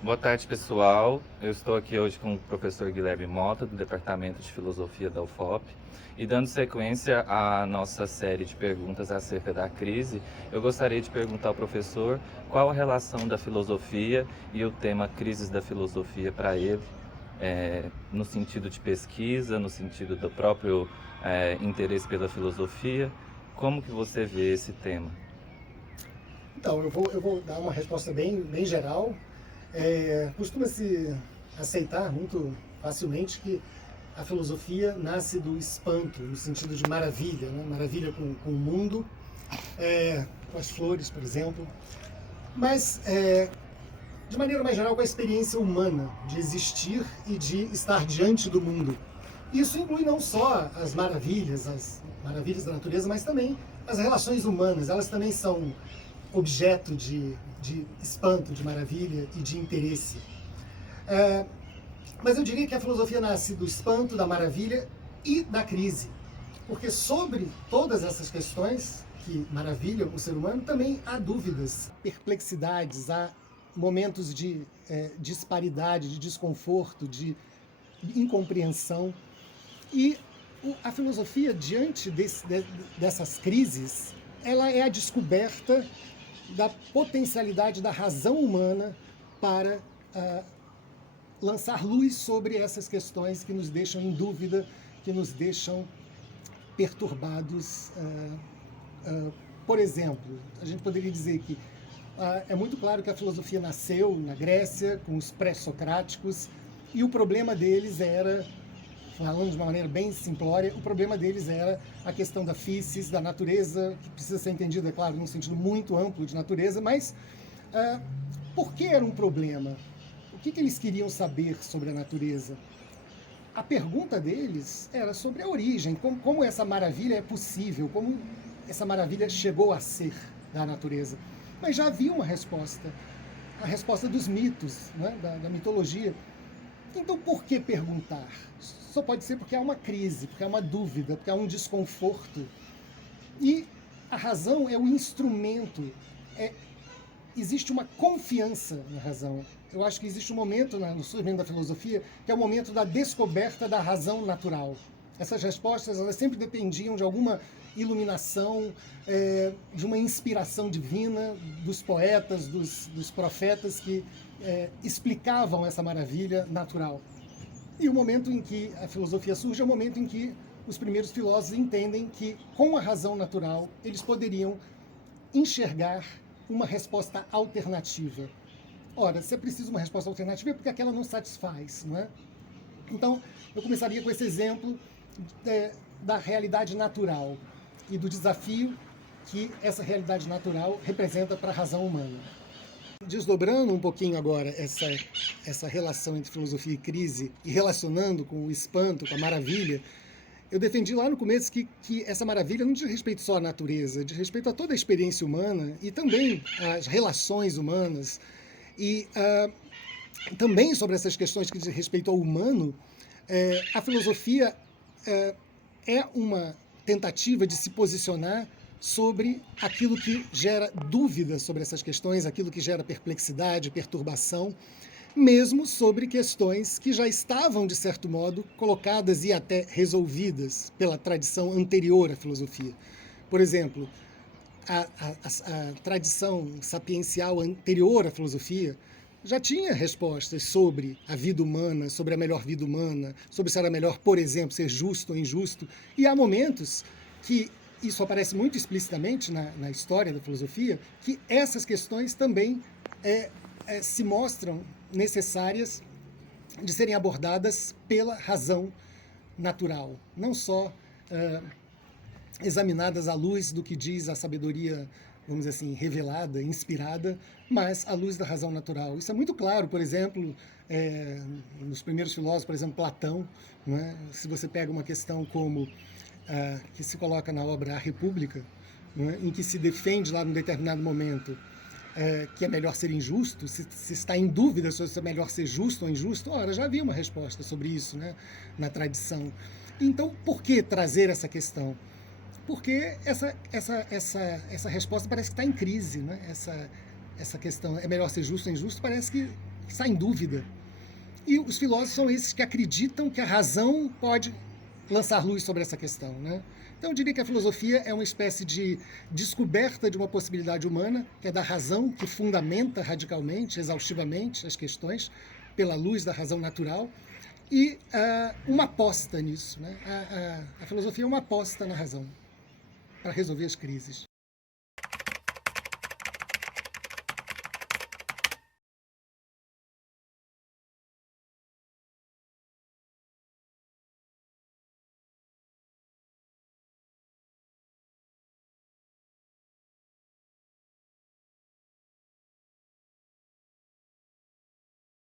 Boa tarde, pessoal. Eu estou aqui hoje com o professor Guilherme Mota, do Departamento de Filosofia da UFOP. E dando sequência à nossa série de perguntas acerca da crise, eu gostaria de perguntar ao professor qual a relação da filosofia e o tema crises da filosofia para ele, no sentido de pesquisa, no sentido do próprio interesse pela filosofia. Como que você vê esse tema? Então, eu vou dar uma resposta bem geral. Costuma-se aceitar muito facilmente que a filosofia nasce do espanto, no sentido de maravilha, né? Maravilha com o mundo, com as flores, por exemplo. Mas, de maneira mais geral, com a experiência humana de existir e de estar diante do mundo. Isso inclui não só as maravilhas da natureza, mas também as relações humanas. Elas também são objeto de espanto, de maravilha e de interesse. Mas eu diria que a filosofia nasce do espanto, da maravilha e da crise. Porque sobre todas essas questões que maravilham o ser humano, também há dúvidas, perplexidades, há momentos de disparidade, de desconforto, de incompreensão. E a filosofia, diante dessas crises, ela é a descoberta da potencialidade da razão humana para lançar luz sobre essas questões que nos deixam em dúvida, que nos deixam perturbados. Por exemplo, a gente poderia dizer que é muito claro que a filosofia nasceu na Grécia, com os pré-socráticos, e o problema deles era, falando de uma maneira bem simplória, o problema deles era a questão da physis, da natureza, que precisa ser entendida, é claro, num sentido muito amplo de natureza, mas por que era um problema? O que eles queriam saber sobre a natureza? A pergunta deles era sobre a origem, como essa maravilha é possível, como essa maravilha chegou a ser da natureza. Mas já havia uma resposta, a resposta dos mitos, né, da mitologia. Então, por que perguntar? Só pode ser porque há uma crise, porque há uma dúvida, porque há um desconforto. E a razão é o instrumento, existe uma confiança na razão. Eu acho que existe um momento no surgimento da filosofia que é o momento da descoberta da razão natural. Essas respostas elas sempre dependiam de alguma iluminação, de uma inspiração divina dos poetas, dos profetas que explicavam essa maravilha natural. E o momento em que a filosofia surge é o momento em que os primeiros filósofos entendem que, com a razão natural, eles poderiam enxergar uma resposta alternativa. Ora, se é preciso uma resposta alternativa é porque aquela não satisfaz, não é? Então, eu começaria com esse exemplo da realidade natural e do desafio que essa realidade natural representa para a razão humana. Desdobrando um pouquinho agora essa relação entre filosofia e crise e relacionando com o espanto, com a maravilha, eu defendi lá no começo que essa maravilha não diz respeito só à natureza, diz respeito a toda a experiência humana e também às relações humanas. E também sobre essas questões que dizem respeito ao humano, a filosofia é uma tentativa de se posicionar sobre aquilo que gera dúvida sobre essas questões, aquilo que gera perplexidade, perturbação, mesmo sobre questões que já estavam, de certo modo, colocadas e até resolvidas pela tradição anterior à filosofia. Por exemplo, a tradição sapiencial anterior à filosofia já tinha respostas sobre a vida humana, sobre a melhor vida humana, sobre se era melhor, por exemplo, ser justo ou injusto. E há momentos que isso aparece muito explicitamente na história da filosofia, que essas questões também se mostram necessárias de serem abordadas pela razão natural, não só examinadas à luz do que diz a sabedoria, vamos dizer assim, revelada, inspirada, mas à luz da razão natural. Isso é muito claro, por exemplo, nos primeiros filósofos, por exemplo, Platão, né? Se você pega uma questão como que se coloca na obra A República, né? Em que se defende lá num determinado momento que é melhor ser injusto, se está em dúvida se é melhor ser justo ou injusto, ora, já havia uma resposta sobre isso, né, na tradição. Então, por que trazer essa questão? Porque essa resposta parece que está em crise, né? Essa questão, é melhor ser justo ou injusto, parece que está em dúvida. E os filósofos são esses que acreditam que a razão pode lançar luz sobre essa questão, né? Então eu diria que a filosofia é uma espécie de descoberta de uma possibilidade humana, que é da razão, que fundamenta radicalmente, exaustivamente as questões, pela luz da razão natural, e uma aposta nisso, né? A filosofia é uma aposta na razão, para resolver as crises.